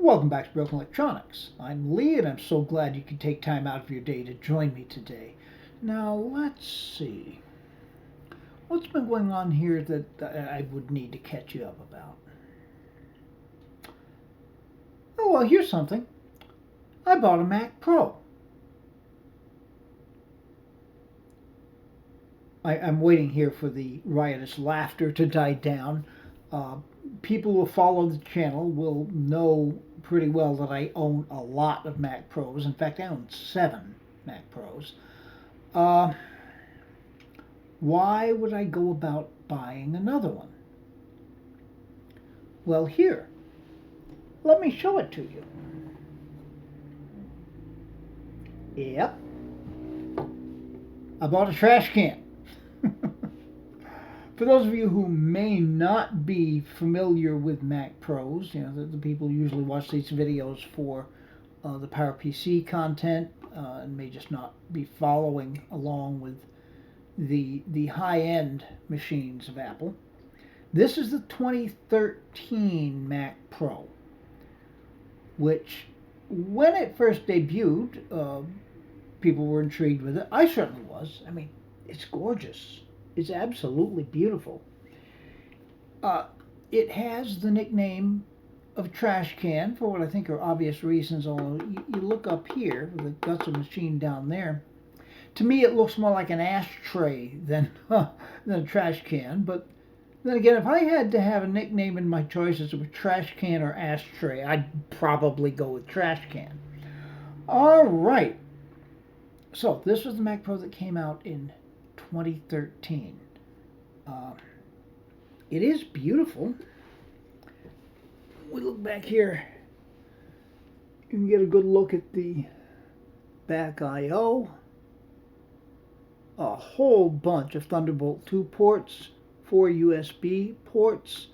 Welcome back to Broken Electronics. I'm Lee, and I'm so glad you could take time out of your day to join me today. Now, let's see. What's been going on here that I would need to catch you up about? Oh, well, here's something. I bought a Mac Pro. I'm waiting here for the riotous laughter to die down. Uh, People who follow the channel will know pretty well that I own a lot of Mac Pros. In fact, I own 7 Mac Pros. Uh, Why would I go about buying another one? Well, here, let me show it to you. Yep, I bought a trash can. For those of you who may not be familiar with Mac Pros, the people usually watch these videos for the PowerPC content and may just not be following along with the high-end machines of Apple. This is the 2013 Mac Pro, which when it first debuted, people were intrigued with it. I certainly was. I mean, it's gorgeous. It's absolutely beautiful. Uh, it has the nickname of trash can for what I think are obvious reasons, although you look up here, the guts of the machine down there. To me, it looks more like an ashtray than a trash can, but then again, if I had to have a nickname in my choices of trash can or ashtray, I'd probably go with trash can. All right. So this was the Mac Pro that came out in 2013. Uh, it is beautiful. We look back here, you can get a good look at the back I/O. A whole bunch of Thunderbolt 2 ports, 4 USB ports,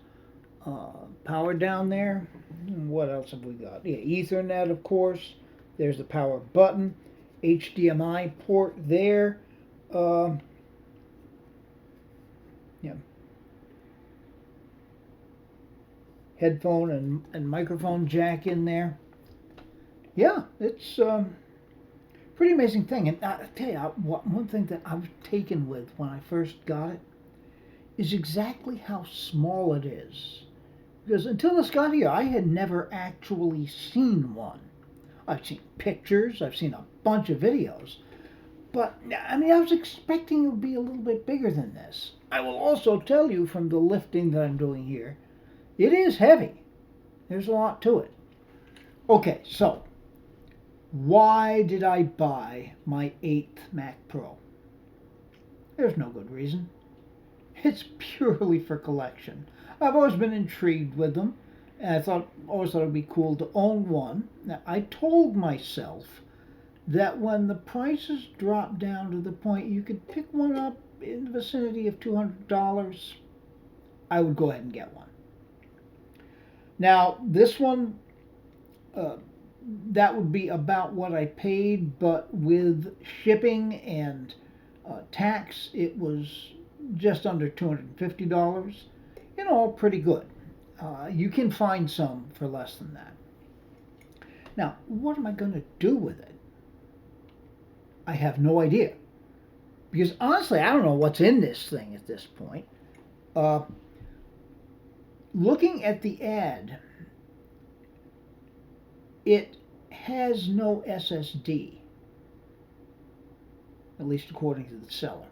power down there. What else have we got? Yeah, Ethernet, of course. There's the power button, HDMI port there. Yeah, headphone and microphone jack in there. Yeah, it's pretty amazing thing. And I tell you, one thing that I was taken with when I first got it is exactly how small it is. Because until this got here, I had never actually seen one. I've seen pictures, I've seen a bunch of videos, but I mean, I was expecting it would be a little bit bigger than this. I will also tell you from the lifting that I'm doing here, it is heavy. There's a lot to it. Okay, so why did I buy my 8th Mac Pro? There's no good reason. It's purely for collection. I've always been intrigued with them, and always thought it'd be cool to own one. Now, I told myself that when the prices drop down to the point you could pick one up in the vicinity of $200, I would go ahead and get one. Now, this one, that would be about what I paid, but with shipping and tax, it was just under $250. Pretty good. You can find some for less than that. Now, what am I going to do with it? I have no idea. Because honestly, I don't know what's in this thing at this point. Looking at the ad, it has no SSD, at least according to the seller.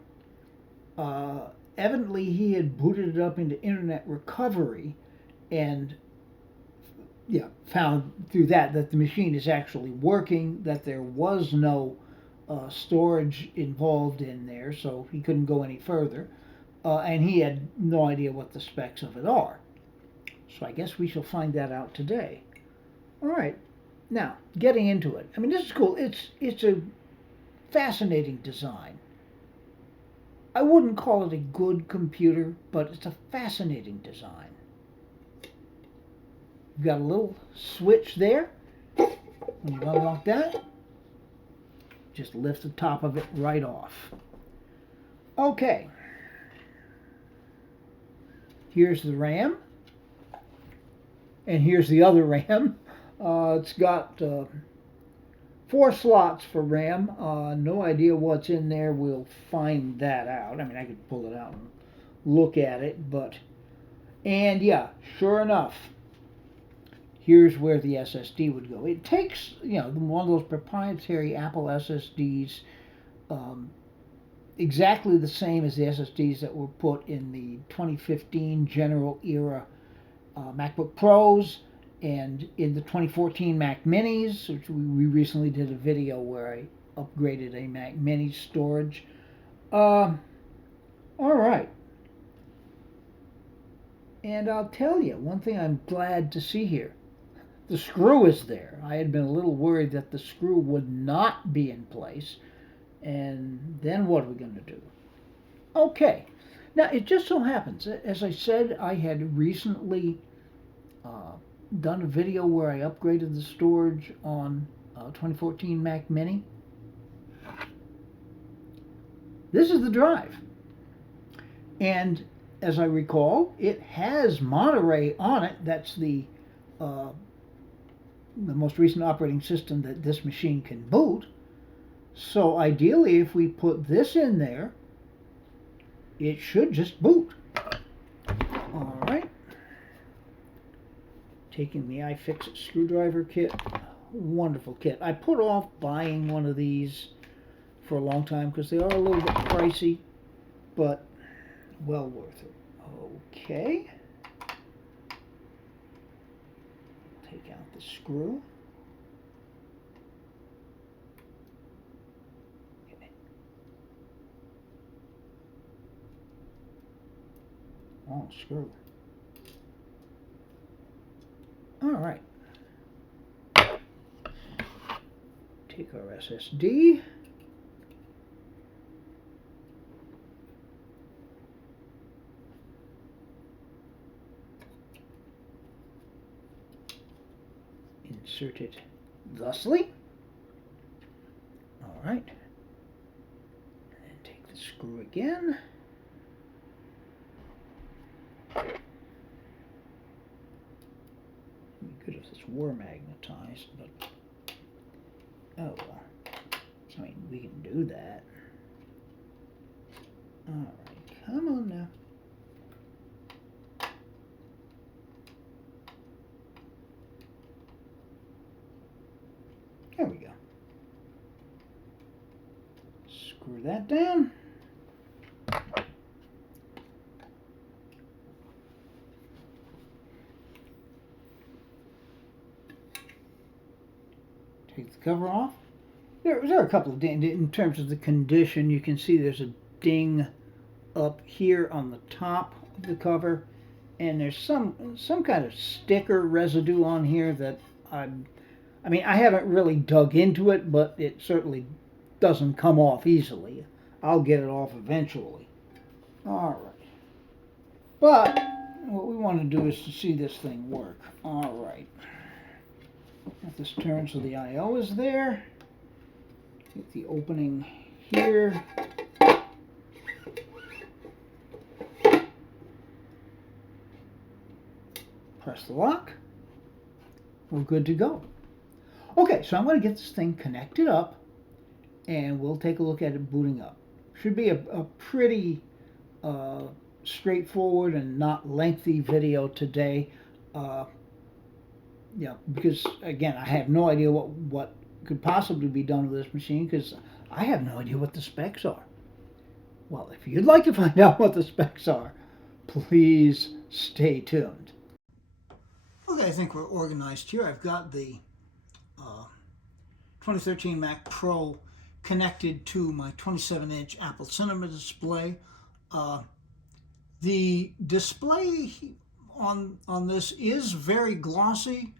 Evidently, he had booted it up into Internet Recovery and found through that the machine is actually working, that there was no storage involved in there, so he couldn't go any further, and he had no idea what the specs of it are. So I guess we shall find that out today. All right, now getting into it. I mean, this is cool. It's a fascinating design. I wouldn't call it a good computer, but it's a fascinating design. You've got a little switch there. When you unlock that, just lift the top of it right off. Okay. Here's the RAM. And here's the other RAM. It's got 4 slots for RAM. No idea what's in there. We'll find that out. I mean, I could pull it out and look at it, but, and yeah, sure enough, here's where the SSD would go. It takes, one of those proprietary Apple SSDs, exactly the same as the SSDs that were put in the 2015 General Era MacBook Pros and in the 2014 Mac Minis, which we recently did a video where I upgraded a Mac Mini storage. All right. And I'll tell you, one thing I'm glad to see here. The screw is there. I had been a little worried that the screw would not be in place. And then what are we going to do? Okay. Now, it just so happens, as I said, I had recently done a video where I upgraded the storage on 2014 Mac Mini. This is the drive. And as I recall, it has Monterey on it. That's the most recent operating system that this machine can boot. So ideally, if we put this in there, it should just boot. All right. Taking the iFixit screwdriver kit. Wonderful kit. I put off buying one of these for a long time because they are a little bit pricey, but well worth it. Okay. Take out the screw. Okay. Long screw. All right. Take our SSD. Insert it thusly. All right. And take the screw again. It'd be good if this were magnetized, but oh well. I mean, we can do that. All right, come on now. There we go. Screw that down. Take the cover off. There are a couple of dings. In terms of the condition, you can see there's a ding up here on the top of the cover, and there's some kind of sticker residue on here that I mean, I haven't really dug into it, but it certainly doesn't come off easily. I'll get it off eventually. All right. But what we want to do is to see this thing work. All right. Let this turn so the I/O is there. Get the opening here. Press the lock. We're good to go. Okay, so I'm going to get this thing connected up, and we'll take a look at it booting up. Should be a pretty straightforward and not lengthy video today. Yeah, because again, I have no idea what could possibly be done with this machine because I have no idea what the specs are. Well, if you'd like to find out what the specs are, please stay tuned. Okay, I think we're organized here. I've got the 2013 Mac Pro connected to my 27-inch Apple Cinema display. The display on this is very glossy.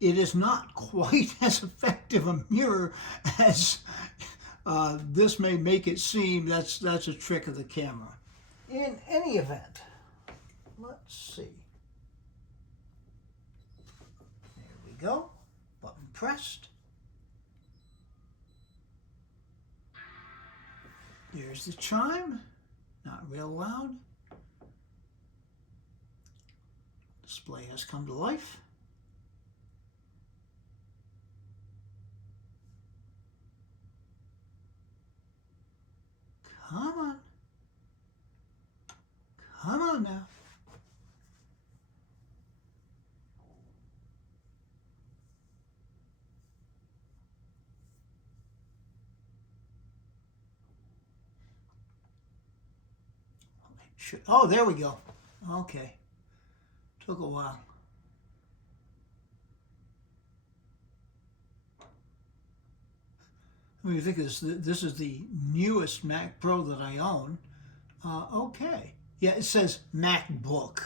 It is not quite as effective a mirror as this may make it seem. That's a trick of the camera. In any event, let's see. There we go. Button pressed. There's the chime. Not real loud. Display has come to life. Oh, there we go. Okay. Took a while. When you think this is the newest Mac Pro that I own. Okay. Yeah, it says MacBook,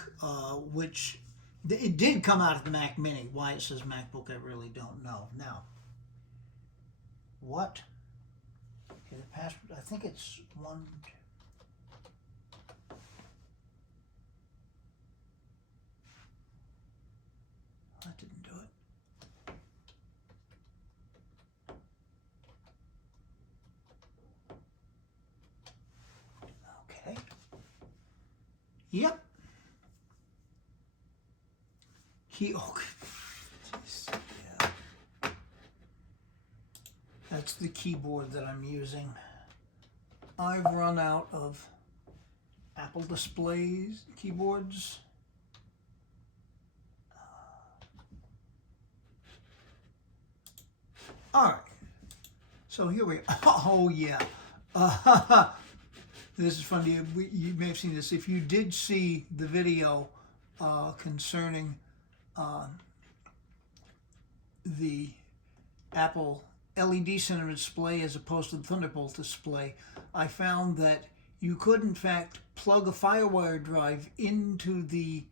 which it did come out of the Mac Mini. Why it says MacBook, I really don't know. Now, what? Okay, the password, I think it's one. That didn't do it. Okay. Yep. Yeah. That's the keyboard that I'm using. I've run out of Apple Displays keyboards. All right. So here we are. Oh, yeah. This is funny. You may have seen this. If you did see the video concerning the Apple LED center display as opposed to the Thunderbolt display, I found that you could, in fact, plug a FireWire drive into the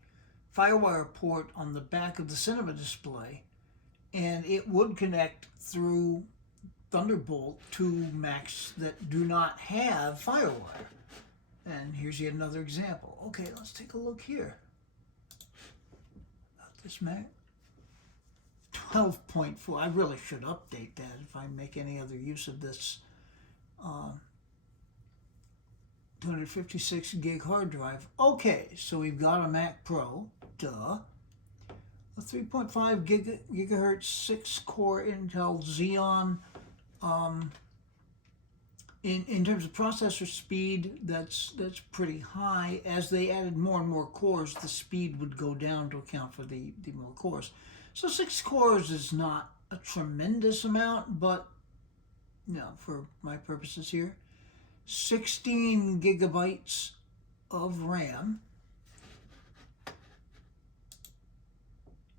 FireWire port on the back of the cinema display, and it would connect through Thunderbolt to Macs that do not have FireWire. And here's yet another example. Okay, let's take a look here. About this Mac. 12.4. I really should update that if I make any other use of this 256 gig hard drive. Okay, so we've got a Mac Pro. Duh. A 3.5 gigahertz 6-core Intel Xeon. In terms of processor speed, that's pretty high. As they added more and more cores, the speed would go down to account for the more cores. So 6 cores is not a tremendous amount, but for my purposes here, 16 gigabytes of RAM.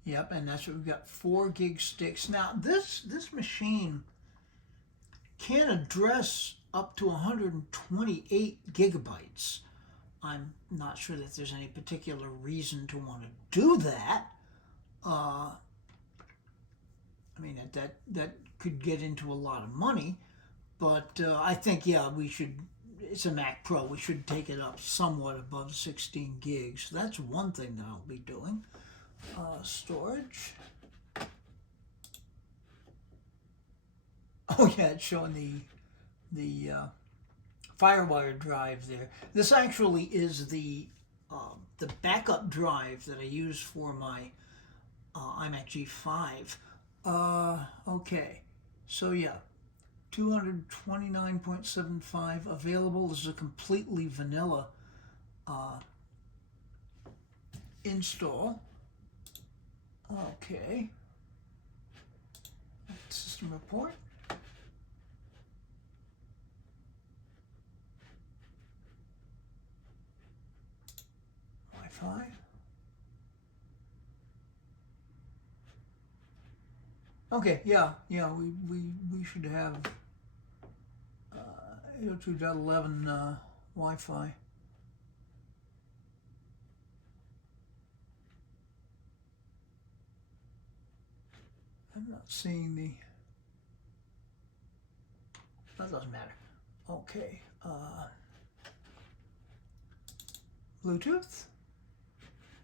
Yep, and that's what we've got, 4 gig sticks. Now this machine can address up to 128 gigabytes. I'm not sure that there's any particular reason to want to do that. I mean, that could get into a lot of money, but I think, yeah, we should, it's a Mac Pro, we should take it up somewhat above 16 gigs. So that's one thing that I'll be doing. Storage. Oh yeah, it's showing the FireWire drive there. This actually is the backup drive that I use for my iMac G5. Okay, so yeah, 229.75 available. This is a completely vanilla install. Okay, system report. Wi-Fi. Okay, yeah, we should have 802.11 Wi-Fi. I'm not seeing the. That doesn't matter. Okay. Bluetooth.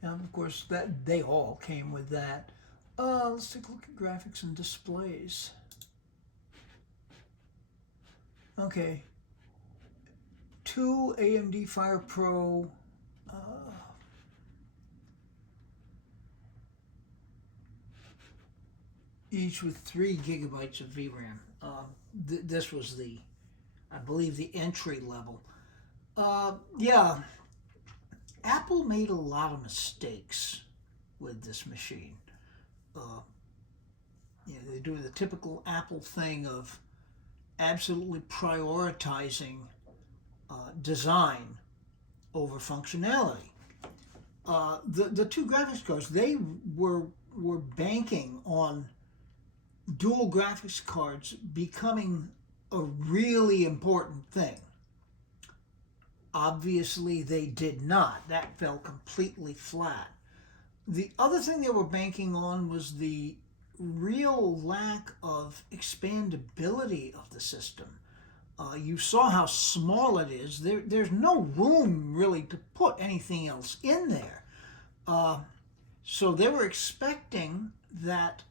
And of course, that they all came with that. Let's take a look at graphics and displays. Okay. 2 AMD FirePro. Each with 3 gigabytes of VRAM. This was the, I believe, the entry level. Yeah, Apple made a lot of mistakes with this machine. They do the typical Apple thing of absolutely prioritizing design over functionality. The two graphics cards, they were banking on dual graphics cards becoming a really important thing. Obviously, they did not. That fell completely flat. The other thing they were banking on was the real lack of expandability of the system. You saw how small it is. There's no room really to put anything else in there. So they were expecting that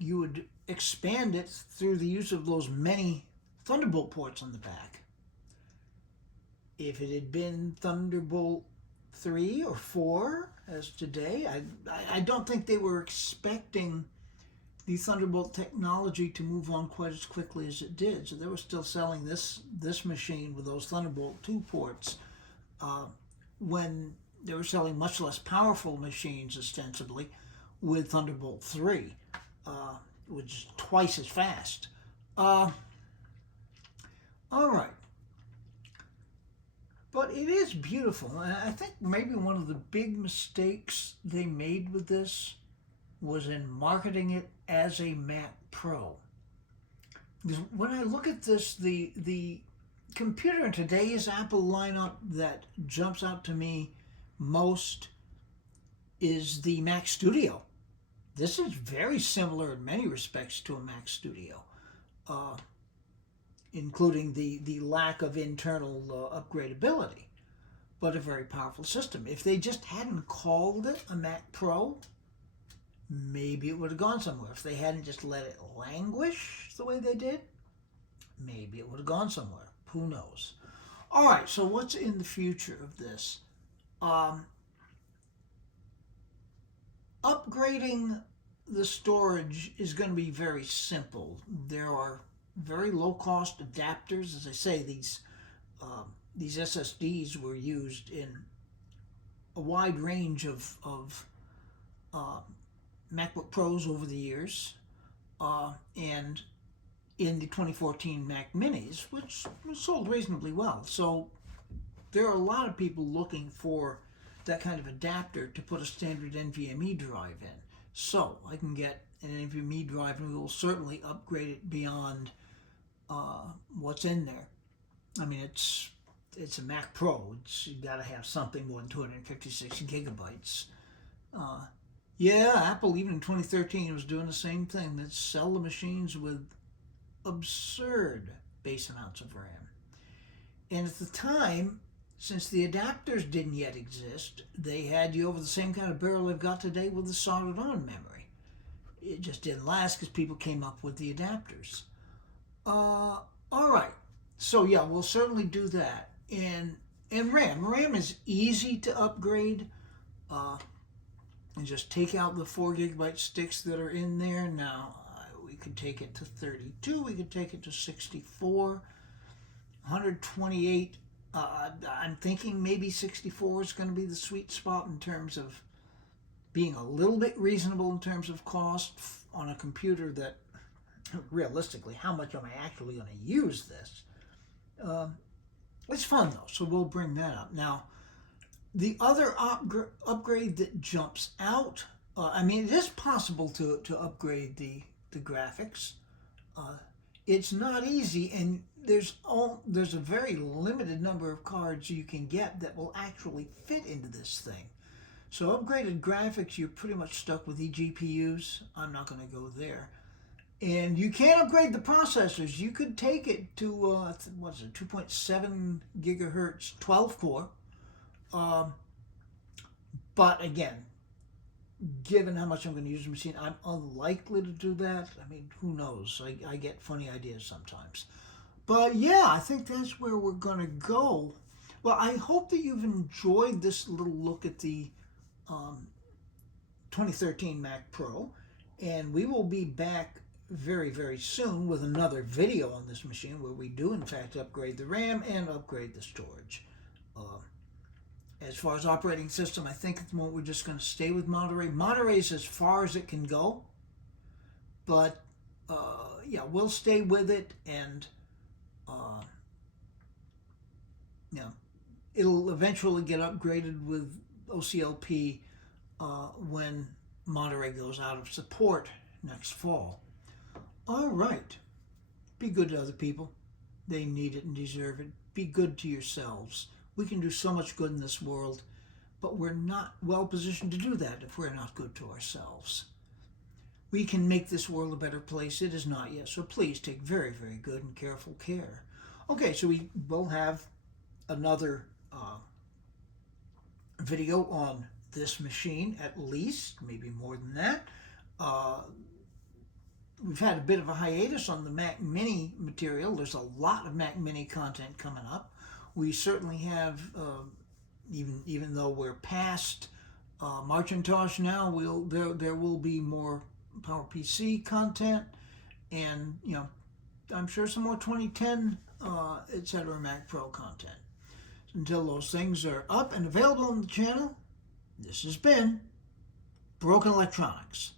you would expand it through the use of those many Thunderbolt ports on the back. If it had been Thunderbolt 3 or 4 as today, I don't think they were expecting the Thunderbolt technology to move on quite as quickly as it did. So they were still selling this machine with those Thunderbolt 2 ports when they were selling much less powerful machines, ostensibly, with Thunderbolt 3, which is twice as fast. All right. But it is beautiful. And I think maybe one of the big mistakes they made with this was in marketing it as a Mac Pro. Because when I look at this, the computer in today's Apple lineup that jumps out to me most is the Mac Studio. This is very similar in many respects to a Mac Studio, including the lack of internal upgradability, but a very powerful system. If they just hadn't called it a Mac Pro, maybe it would have gone somewhere. If they hadn't just let it languish the way they did, maybe it would have gone somewhere. Who knows? All right, so what's in the future of this? Upgrading the storage is going to be very simple. There are very low-cost adapters. As I say, these SSDs were used in a wide range of MacBook Pros over the years, and in the 2014 Mac Minis, which was sold reasonably well. So there are a lot of people looking for that kind of adapter to put a standard NVMe drive in. So I can get an NVMe drive, and we will certainly upgrade it beyond what's in there. I mean, it's a Mac Pro. You got to have something more than 256 gigabytes. Yeah, Apple, even in 2013, was doing the same thing. They'd sell the machines with absurd base amounts of RAM. And at the time, since the adapters didn't yet exist, they had you over the same kind of barrel they've got today with the soldered-on memory. It just didn't last because people came up with the adapters. All right. So yeah, we'll certainly do that. And RAM. RAM is easy to upgrade. And just take out the 4 gigabyte sticks that are in there. Now, we could take it to 32. We could take it to 64. 128. I'm thinking maybe 64 is going to be the sweet spot in terms of being a little bit reasonable in terms of cost on a computer that, realistically, how much am I actually going to use this? It's fun, though, so we'll bring that up. Now, the other upgrade that jumps out, I mean, it is possible to upgrade the graphics. It's not easy, and there's a very limited number of cards you can get that will actually fit into this thing. So upgraded graphics, you're pretty much stuck with eGPUs. I'm not going to go there. And you can upgrade the processors. You could take it to, 2.7 gigahertz 12 core. But again, given how much I'm going to use the machine, I'm unlikely to do that. I mean, who knows? I get funny ideas sometimes. But yeah, I think that's where we're going to go. Well, I hope that you've enjoyed this little look at the 2013 Mac Pro. And we will be back very, very soon with another video on this machine where we do, in fact, upgrade the RAM and upgrade the storage. As far as operating system, I think at the moment we're just going to stay with Monterey. Monterey is as far as it can go, but yeah, we'll stay with it, and yeah, it'll eventually get upgraded with OCLP when Monterey goes out of support next fall. All right. Be good to other people. They need it and deserve it. Be good to yourselves. We can do so much good in this world, but we're not well positioned to do that if we're not good to ourselves. We can make this world a better place. It is not yet. So please take very, very good and careful care. Okay, so we will have another video on this machine, at least, maybe more than that. We've had a bit of a hiatus on the Mac Mini material. There's a lot of Mac Mini content coming up. We certainly have, even though we're past Macintosh now, there will be more PowerPC content, and I'm sure some more 2010, etc. Mac Pro content. Until those things are up and available on the channel, this has been Broken Electronics.